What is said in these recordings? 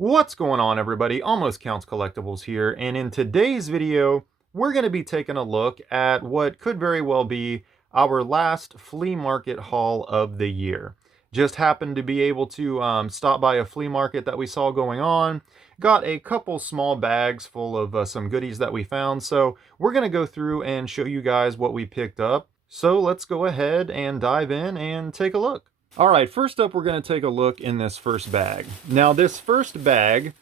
What's going on, everybody? Almost Counts Collectibles here, and in today's video we're going to be taking a look at what could very well be our last flea market haul of the year. Just happened to be able to stop by a flea market that we saw going on, got a couple small bags full of some goodies that we found, so we're going to go through and show you guys what we picked up. So let's go ahead and dive in and take a look. All right, first up, we're going to take a look in this first bag. Now, this first bag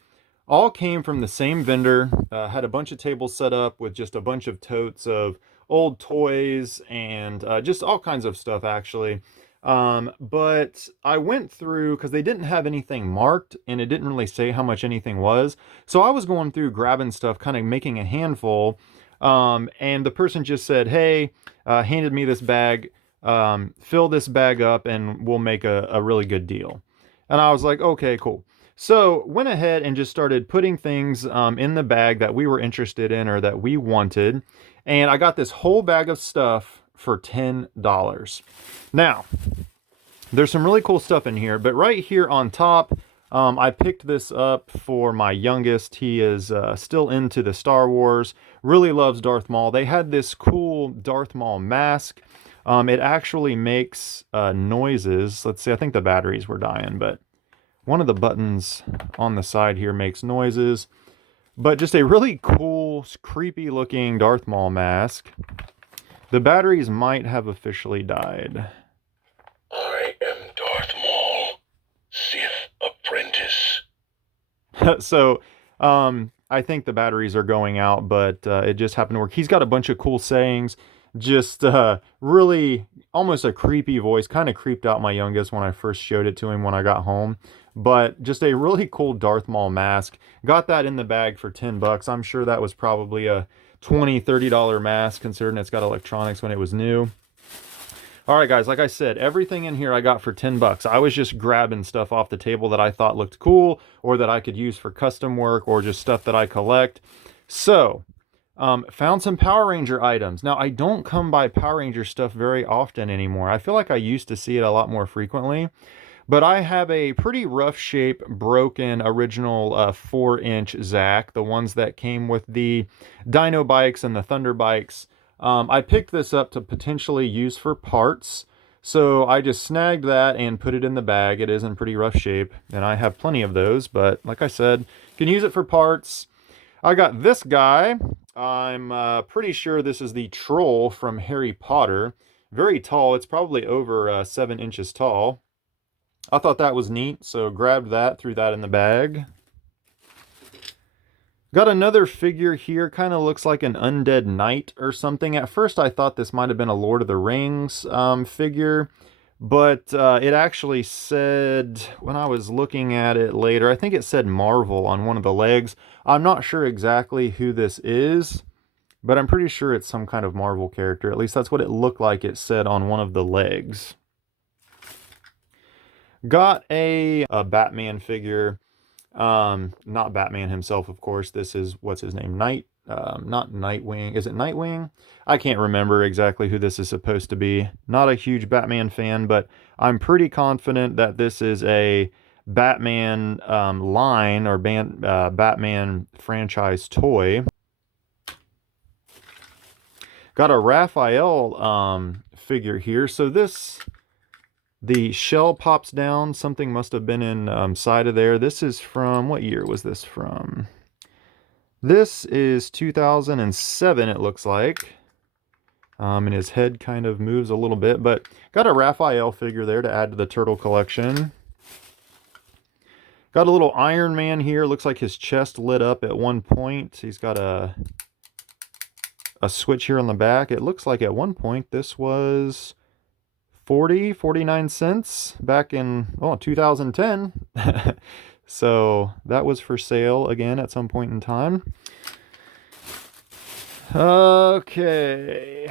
all came from the same vendor, had a bunch of tables set up with just a bunch of totes of old toys and just all kinds of stuff, actually. But I went through, because they didn't have anything marked, and it didn't really say how much anything was. So I was going through grabbing stuff, kind of making a handful, and the person just said, hey, handed me this bag, fill this bag up and we'll make a really good deal. And I was like, okay, cool. So went ahead and just started putting things in the bag that we were interested in or that we wanted. And I got this whole bag of stuff for $10. Now, there's some really cool stuff in here, but right here on top, I picked this up for my youngest. He is still into the Star Wars, really loves Darth Maul. They had this cool Darth Maul mask. It actually makes noises. Let's see, I think the batteries were dying, but one of the buttons on the side here makes noises. But just a really cool, creepy looking Darth Maul mask. The batteries might have officially died. I am Darth Maul, Sith apprentice. So, I think the batteries are going out, but it just happened to work. He's got a bunch of cool sayings. Just really almost a creepy voice. Kind of creeped out my youngest when I first showed it to him when I got home. But just a really cool Darth Maul mask. Got that in the bag for 10 bucks. I'm sure that was probably a $20-$30 mask considering it's got electronics when it was new. All right, guys, like I said, everything in here I got for 10 bucks. I was just grabbing stuff off the table that I thought looked cool or that I could use for custom work or just stuff that I collect. So, found some Power Ranger items. Now, I don't come by Power Ranger stuff very often anymore. I feel like I used to see it a lot more frequently. But I have a pretty rough shape, broken original 4-inch Zack, the ones that came with the Dino bikes and the Thunder bikes. I picked this up to potentially use for parts. So I just snagged that and put it in the bag. It is in pretty rough shape, and I have plenty of those. But like I said, can use it for parts. I got this guy. I'm pretty sure this is the troll from Harry Potter. Very tall. It's probably over 7 inches tall. I thought that was neat, so grabbed that, threw that in the bag. Got another figure here, kind of looks like an undead knight or something. At first I thought this might have been a Lord of the Rings figure, but it actually said, when I was looking at it later, I think it said Marvel on one of the legs. I'm not sure exactly who this is, but I'm pretty sure it's some kind of Marvel character. At least that's what it looked like it said on one of the legs. Got a Batman figure. Not Batman himself, of course. This is, what's his name? Not Nightwing. Is it Nightwing? I can't remember exactly who this is supposed to be. Not a huge Batman fan, but I'm pretty confident that this is a Batman line or Batman franchise toy. Got a Raphael figure here. So the shell pops down. Something must have been inside of there. This is from, what year was this from? This is 2007, it looks like. And his head kind of moves a little bit, but got a Raphael figure there to add to the turtle collection. Got a little Iron Man here. Looks like his chest lit up at one point. He's got a switch here on the back. It looks like at one point this was 49 cents back in 2010. So that was for sale again at some point in time. Okay,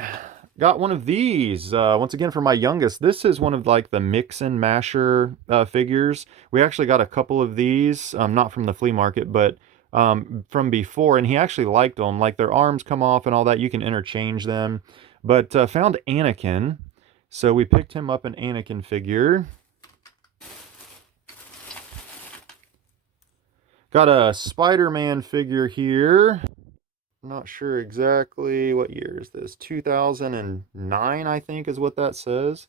got one of these once again for my youngest. This is one of like the mix and masher figures. We actually got a couple of these, not from the flea market, but from before, and he actually liked them. Like, their arms come off and all that. You can interchange them. But found Anakin. So we picked him up an Anakin figure. Got a Spider-Man figure here. Not sure exactly what year is this. 2009, I think, is what that says.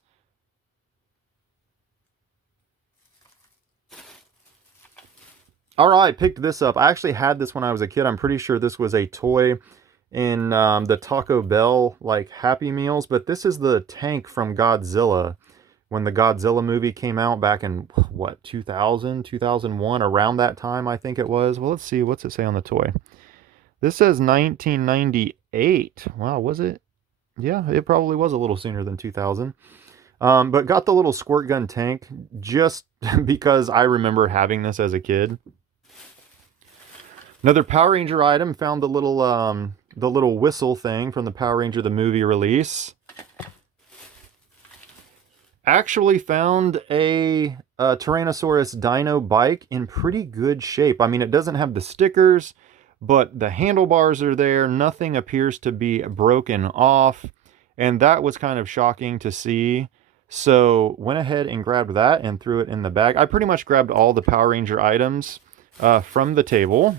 All right, picked this up. I actually had this when I was a kid. I'm pretty sure this was a toy in the Taco Bell like Happy Meals, but this is the tank from Godzilla. When the Godzilla movie came out back in, what, 2000, 2001, around that time, I think it was. Well, let's see. What's it say on the toy? This says 1998. Wow, was it? Yeah, it probably was a little sooner than 2000. But got the little squirt gun tank just because I remember having this as a kid. Another Power Ranger item, found the little whistle thing from the Power Ranger the movie release. Actually found a Tyrannosaurus Dino bike in pretty good shape. I mean, it doesn't have the stickers, but the handlebars are there. Nothing appears to be broken off, and that was kind of shocking to see. So went ahead and grabbed that and threw it in the bag. I pretty much grabbed all the Power Ranger items from the table.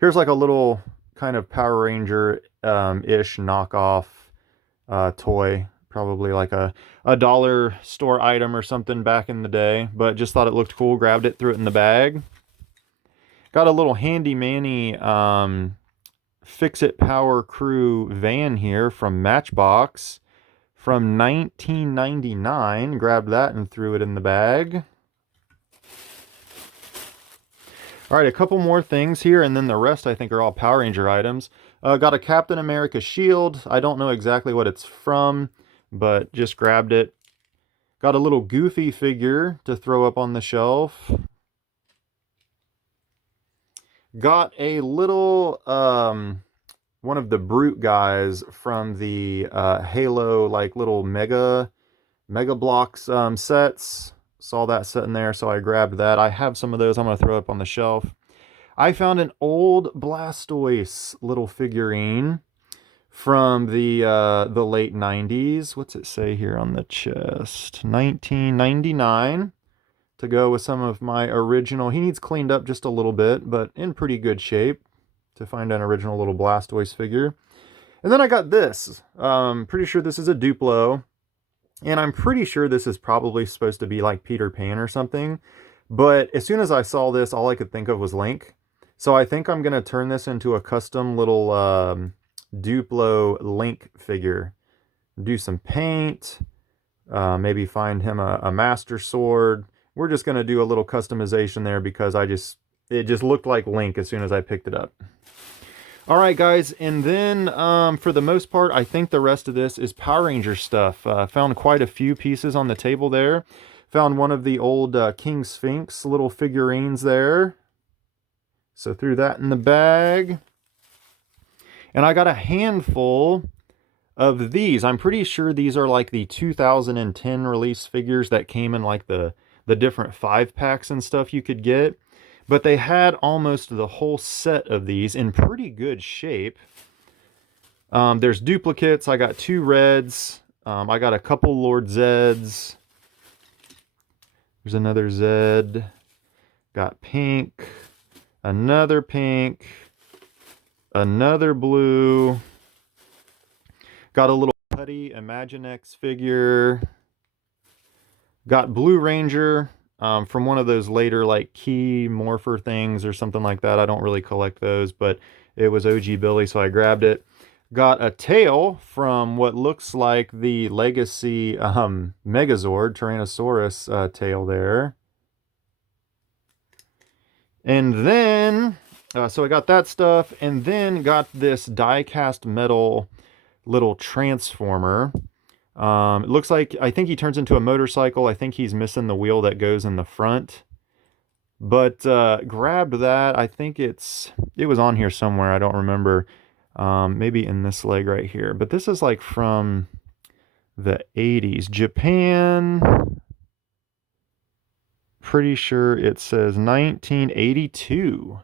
Here's like a little kind of Power Ranger-ish knockoff toy. Probably like a dollar store item or something back in the day. But just thought it looked cool. Grabbed it, threw it in the bag. Got a little handy-manny Fix-It Power Crew van here from Matchbox from 1999. Grabbed that and threw it in the bag. All right, a couple more things here, and then the rest I think are all Power Ranger items. Got a Captain America shield. I don't know exactly what it's from, but just grabbed it. Got a little Goofy figure to throw up on the shelf. Got a little one of the Brute guys from the Halo, like little Mega Blocks sets. Saw that sitting there, so I grabbed that. I have some of those. I'm going to throw up on the shelf. I found an old Blastoise little figurine from the late 90s. What's it say here on the chest? 1999. To go with some of my original. He needs cleaned up just a little bit, but in pretty good shape to find an original little Blastoise figure. And then I got this. Pretty sure this is a Duplo. And I'm pretty sure this is probably supposed to be like Peter Pan or something. But as soon as I saw this, all I could think of was Link. So I think I'm going to turn this into a custom little Duplo Link figure. Do some paint. Maybe find him a Master Sword. We're just going to do a little customization there because it just looked like Link as soon as I picked it up. All right, guys, and then for the most part, I think the rest of this is Power Ranger stuff. Found quite a few pieces on the table there. Found one of the old King Sphinx little figurines there. So threw that in the bag. And I got a handful of these. I'm pretty sure these are like the 2010 release figures that came in like the different 5-packs and stuff you could get. But they had almost the whole set of these in pretty good shape. There's duplicates. I got 2 reds. I got a couple Lord Zeds. There's another Zed. Got pink. Another pink. Another blue. Got a little Putty Imaginext figure. Got Blue Ranger. From one of those later like key morpher things or something like that. I don't really collect those, but it was OG Billy, so I grabbed it. Got a tail from what looks like the Legacy Megazord, Tyrannosaurus tail there. And then, so I got that stuff, and then got this die-cast metal little transformer. It looks like, I think he turns into a motorcycle. I think he's missing the wheel that goes in the front. But grabbed that. I think it was on here somewhere. I don't remember. Maybe in this leg right here. But this is like from the 80s. Japan. Pretty sure it says 1982.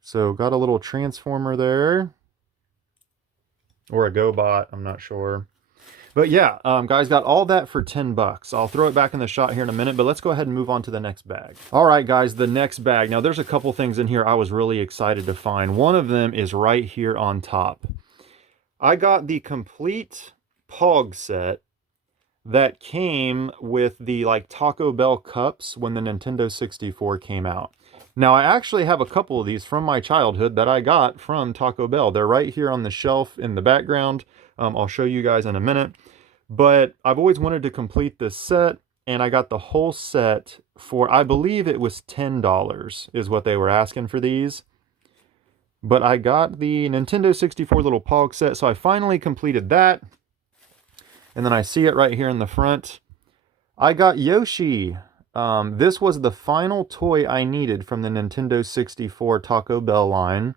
So got a little transformer there. Or a GoBot, I'm not sure. But yeah, guys, got all that for 10 bucks. I'll throw it back in the shot here in a minute, but let's go ahead and move on to the next bag. All right, guys, the next bag. Now, there's a couple things in here I was really excited to find. One of them is right here on top. I got the complete Pog set that came with the like Taco Bell cups when the Nintendo 64 came out. Now, I actually have a couple of these from my childhood that I got from Taco Bell. They're right here on the shelf in the background. I'll show you guys in a minute. But I've always wanted to complete this set, and I got the whole set for, I believe it was $10 is what they were asking for these. But I got the Nintendo 64 little Pog set, so I finally completed that. And then I see it right here in the front. I got Yoshi. This was the final toy I needed from the Nintendo 64 Taco Bell line,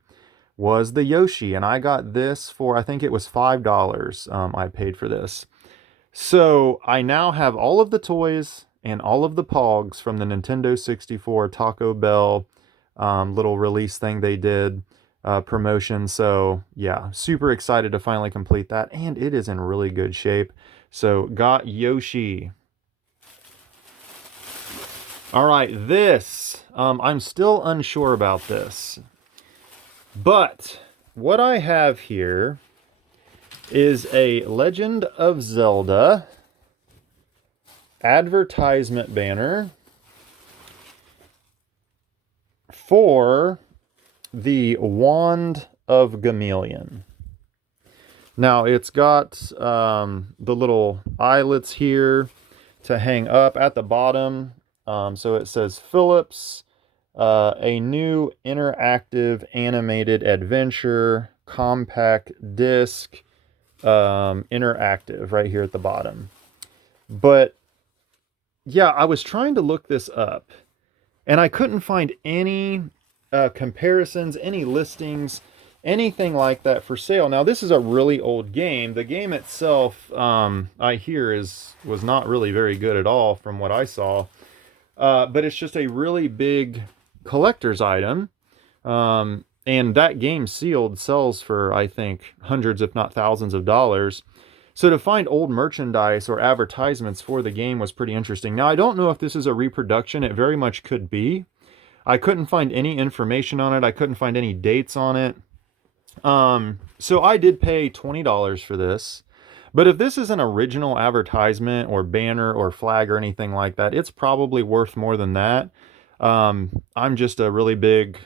was the Yoshi. And I got this for, I think it was $5 I paid for this. So I now have all of the toys and all of the Pogs from the Nintendo 64 Taco Bell little release thing they did, promotion. So yeah, super excited to finally complete that. And it is in really good shape. So got Yoshi. All right, this, I'm still unsure about this. But what I have here is a Legend of Zelda advertisement banner for the Wand of Gameleon. Now, it's got the little eyelets here to hang up at the bottom. So it says Philips, a new interactive animated adventure, compact disc, interactive right here at the bottom. But yeah, I was trying to look this up, and I couldn't find any comparisons, any listings, anything like that for sale. Now, this is a really old game. The game itself, I hear, was not really very good at all from what I saw. But it's just a really big collector's item. And that game sealed sells for, I think, hundreds, if not thousands of dollars. So to find old merchandise or advertisements for the game was pretty interesting. Now, I don't know if this is a reproduction. It very much could be. I couldn't find any information on it. I couldn't find any dates on it. So I did pay $20 for this. But if this is an original advertisement or banner or flag or anything like that, it's probably worth more than that. I'm just a really big,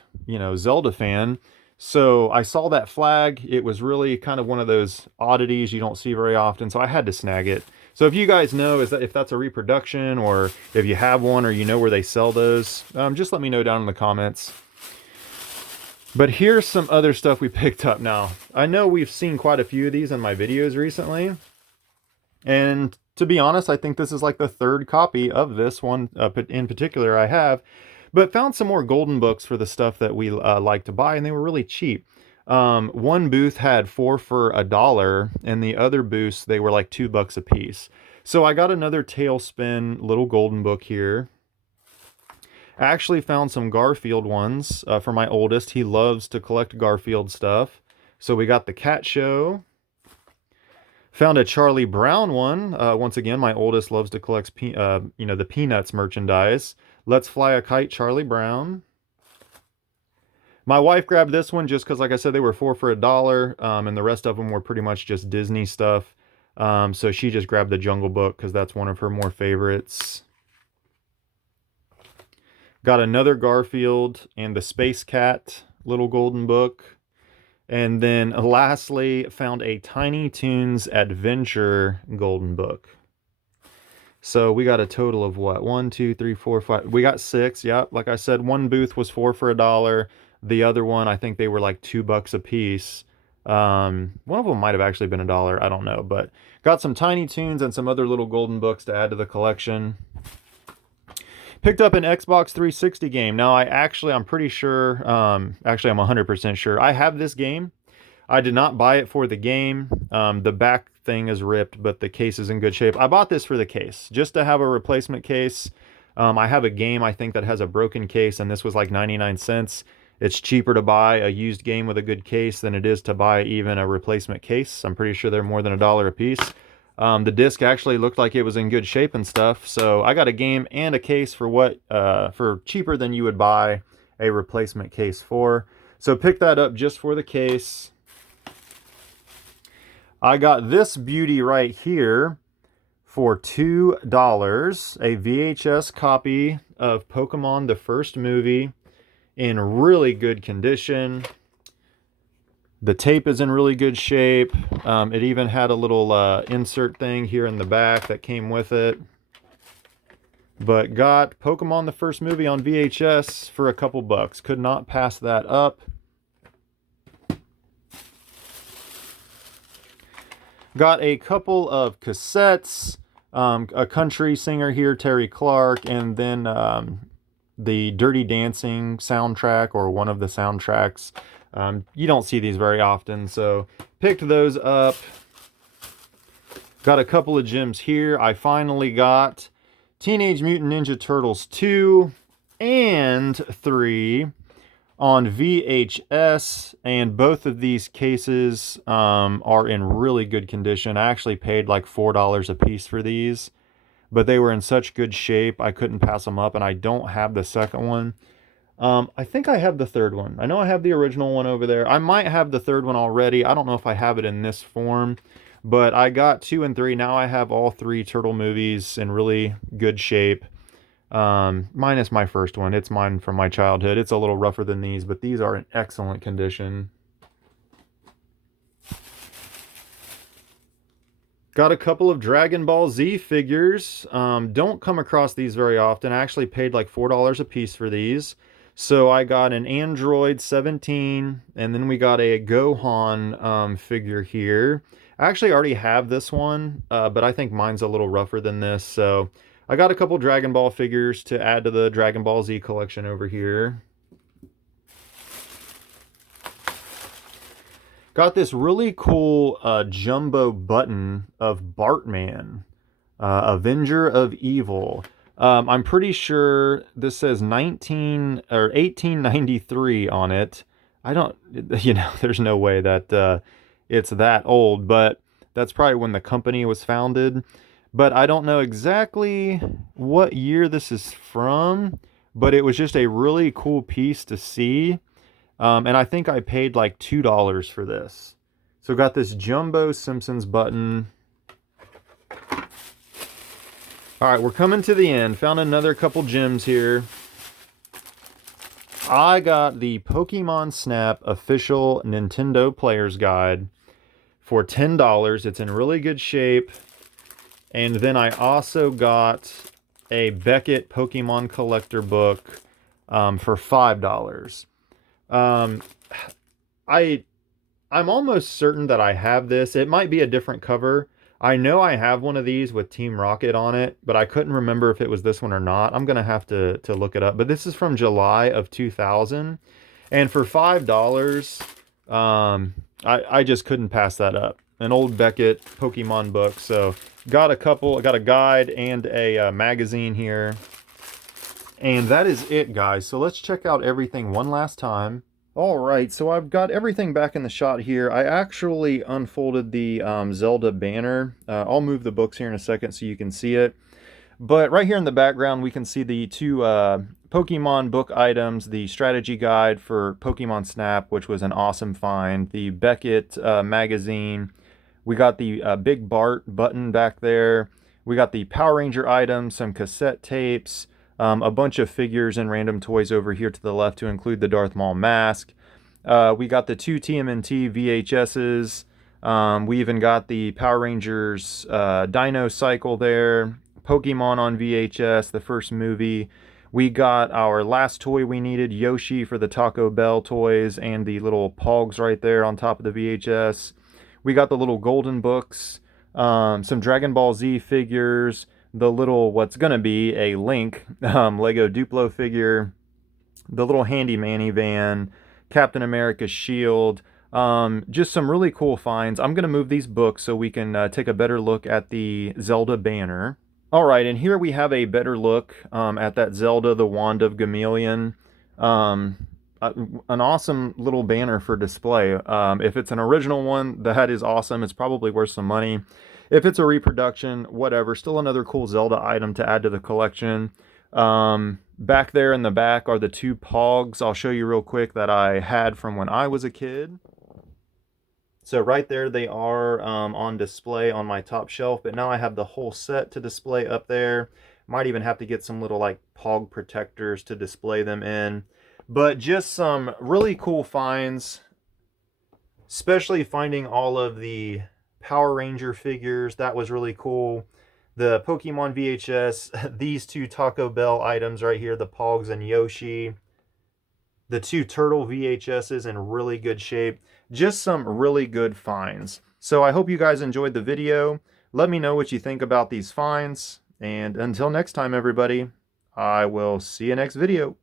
Zelda fan. So I saw that flag. It was really kind of one of those oddities you don't see very often. So I had to snag it. So if you guys know if that's a reproduction, or if you have one, or you know where they sell those, just let me know down in the comments. But here's some other stuff we picked up now. I know we've seen quite a few of these in my videos recently. And to be honest, I think this is like the third copy of this one in particular I have. But found some more golden books for the stuff that we like to buy, and they were really cheap. One booth had 4 for $1, and the other booths, they were like $2 a piece. So I got another Tailspin little golden book here. I actually found some Garfield ones for my oldest. He loves to collect Garfield stuff. So we got the Cat Show. Found a Charlie Brown one. Once again, my oldest loves to collect the Peanuts merchandise. Let's Fly a Kite, Charlie Brown. My wife grabbed this one just because, like I said, they were 4 for $1, and the rest of them were pretty much just Disney stuff. So she just grabbed the Jungle Book because that's one of her more favorites. Got another Garfield and the Space Cat little golden book. And then lastly, found a Tiny Toons Adventure golden book. So we got a total of what? 1, 2, 3, 4, 5. We got 6. Yep. Like I said, one booth was 4 for $1. The other one, I think they were like $2 a piece. One of them might have actually been $1. I don't know. But got some Tiny Toons and some other little golden books to add to the collection. Picked up an Xbox 360 game. Now, I'm pretty sure, actually, I'm 100% sure. I have this game. I did not buy it for the game. The back thing is ripped, but the case is in good shape. I bought this for the case, just to have a replacement case. I have a game, I think, that has a broken case, and this was like 99 cents. It's cheaper to buy a used game with a good case than it is to buy even a replacement case. I'm pretty sure they're more than $1 a piece. The disc actually looked like it was in good shape and stuff, so I got a game and a case for cheaper than you would buy a replacement case for. So pick that up just for the case. I got this beauty right here for $2, a VHS copy of Pokemon the first movie in really good condition. The tape is in really good shape. It even had a little insert thing here in the back that came with it. But got Pokemon the first movie on VHS for a couple bucks. Could not pass that up. Got a couple of cassettes, a country singer here, Terry Clark, and then the Dirty Dancing soundtrack, or one of the soundtracks. You don't see these very often, so picked those up. Got a couple of gems here. I finally got Teenage Mutant Ninja Turtles 2 and 3 on VHS, and both of these cases are in really good condition. I actually paid like $4 a piece for these, but they were in such good shape I couldn't pass them up, and I don't have the second one. I think I have the third one. I know I have the original one over there. I might have the third one already. I don't know if I have it in this form, but I got 2 and 3. Now I have all 3 Turtle movies in really good shape. Minus my first one. It's mine from my childhood. It's a little rougher than these, but these are in excellent condition. Got a couple of Dragon Ball Z figures. Don't come across these very often. I actually paid like $4 a piece for these. So I got an Android 17, and then we got a Gohan figure here. I actually already have this one, but I think mine's a little rougher than this, so I got a couple Dragon Ball figures to add to the Dragon Ball Z collection over here. Got this really cool jumbo button of Bartman, Avenger of Evil. I'm pretty sure this says 1893 on it. I don't, there's no way that it's that old, but that's probably when the company was founded. But I don't know exactly what year this is from, but it was just a really cool piece to see. And I think I paid like $2 for this. So got this jumbo Simpsons button. All right, we're coming to the end. Found another couple gems here. I got the Pokemon Snap official Nintendo Player's Guide for $10. It's in really good shape. And then I also got a Beckett Pokemon Collector book for $5. I'm almost certain that I have this. It might be a different cover. I know I have one of these with Team Rocket on it, but I couldn't remember if it was this one or not. I'm going to have to look it up. But this is from July of 2000. And for $5, I just couldn't pass that up. An old Beckett Pokemon book. So got a couple, I got a guide and a magazine here. And that is it, guys. So let's check out everything one last time. All right, so I've got everything back in the shot here. I actually unfolded the Zelda banner. I'll move the books here in a second so you can see it. But right here in the background, we can see the 2 Pokemon book items, the strategy guide for Pokemon Snap, which was an awesome find, the Beckett magazine. We got the Big Bart button back there. We got the Power Ranger items, some cassette tapes, a bunch of figures and random toys over here to the left to include the Darth Maul mask. We got the 2 TMNT VHSs. We even got the Power Rangers Dino Cycle there. Pokemon on VHS, the first movie. We got our last toy we needed, Yoshi for the Taco Bell toys, and the little Pogs right there on top of the VHS. We got the little golden books, some Dragon Ball Z figures, the little, what's going to be a Link Lego Duplo figure, the little handy Manny van, Captain America's shield, just some really cool finds. I'm going to move these books so we can take a better look at the Zelda banner. All right, and here we have a better look at that Zelda, the Wand of Gameleon. An awesome little banner for display. If it's an original one, that is awesome. It's probably worth some money. if it's a reproduction, whatever, still another cool Zelda item to add to the collection. Back there in the back are the two Pogs I'll show you real quick that I had from when I was a kid. So right there they are on display on my top shelf, but now I have the whole set to display up there. Might even have to get some little like Pog protectors to display them in. But just some really cool finds, especially finding all of the Power Ranger figures. That was really cool. The Pokemon VHS, these two Taco Bell items right here, the Pogs and Yoshi. The two Turtle VHSs in really good shape. Just some really good finds. So I hope you guys enjoyed the video. Let me know what you think about these finds. And until next time, everybody, I will see you next video.